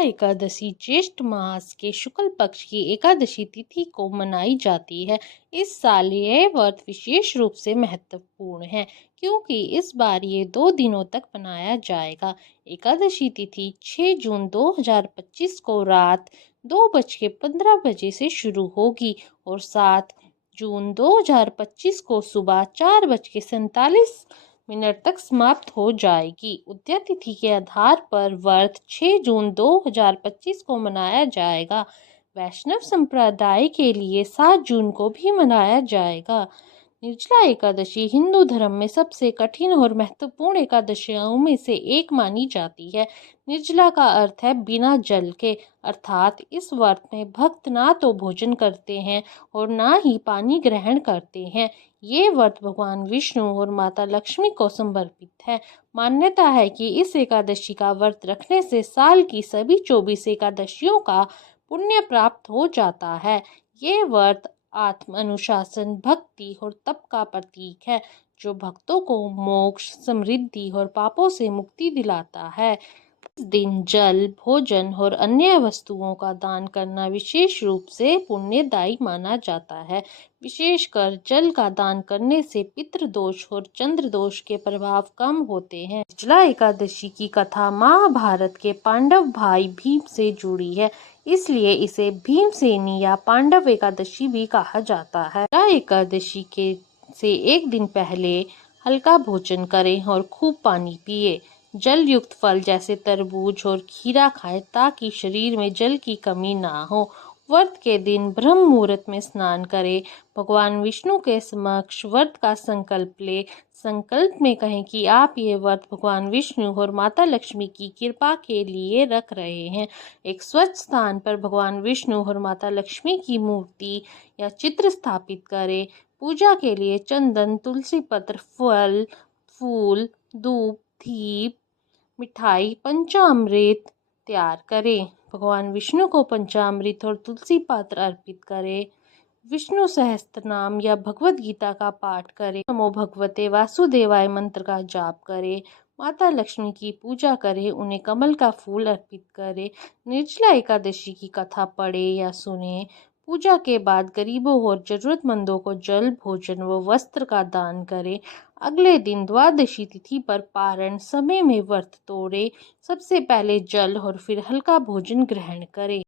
एकादशी ज्येष्ठ मास के शुक्ल पक्ष की एकादशी तिथि को मनाई जाती है। इस साल यह व्रत विशेष रूप से महत्वपूर्ण है क्योंकि इस बार ये 2 दिनों तक मनाया जाएगा। एकादशी तिथि 6 जून 2025 को रात 2:15 से शुरू होगी और 7 जून 2025 को सुबह 4:47 तक समाप्त हो जाएगी। उदय तिथि के आधार पर व्रत 6 जून 2025 को मनाया जाएगा। वैष्णव संप्रदाय के लिए 7 जून को भी मनाया जाएगा। निर्जला एकादशी हिंदू धर्म में सबसे कठिन और महत्वपूर्ण एकादशियों में से एक मानी जाती है। निर्जला का अर्थ है बिना जल के, अर्थात इस व्रत में भक्त ना तो भोजन करते हैं और ना ही पानी ग्रहण करते हैं। ये व्रत भगवान विष्णु और माता लक्ष्मी को समर्पित है। मान्यता है कि इस एकादशी का व्रत रखने से साल की सभी 24 एकादशियों का पुण्य प्राप्त हो जाता है। ये व्रत आत्म अनुशासन, भक्ति और तप का प्रतीक है जो भक्तों को मोक्ष, समृद्धि और पापों से मुक्ति दिलाता है। इस दिन जल, भोजन और अन्य वस्तुओं का दान करना विशेष रूप से पुण्यदायी माना जाता है। विशेषकर जल का दान करने से पितृ दोष और चंद्र दोष के प्रभाव कम होते हैं। निर्जला एकादशी की कथा महाभारत के पांडव भाई भीम से जुड़ी है, इसलिए इसे भीमसेनी या पांडव एकादशी भी कहा जाता है। निर्जला एकादशी के से एक दिन पहले हल्का भोजन करें और खूब पानी पिए। जल युक्त फल जैसे तरबूज और खीरा खाएं ताकि शरीर में जल की कमी ना हो। व्रत के दिन ब्रह्म मुहूर्त में स्नान करें। भगवान विष्णु के समक्ष व्रत का संकल्प ले। संकल्प में कहें कि आप ये व्रत भगवान विष्णु और माता लक्ष्मी की कृपा के लिए रख रहे हैं। एक स्वच्छ स्थान पर भगवान विष्णु और माता लक्ष्मी की मूर्ति या चित्र स्थापित करें। पूजा के लिए चंदन, तुलसी पत्र, फल, फूल, धूप, दीप, मिठाई, पंचामृत तैयार करें। भगवान विष्णु को पंचामृत और तुलसी पत्र अर्पित करें। विष्णु सहस्त्र नाम या भगवत गीता का पाठ करें। नमो भगवते वासुदेवाय मंत्र का जाप करें। माता लक्ष्मी की पूजा करें, उन्हें कमल का फूल अर्पित करें। निर्जला एकादशी की कथा पढ़े या सुने। पूजा के बाद गरीबों और जरूरतमंदों को जल, भोजन व वस्त्र का दान करें। अगले दिन द्वादशी तिथि पर पारण समय में व्रत तोड़े। सबसे पहले जल और फिर हल्का भोजन ग्रहण करें।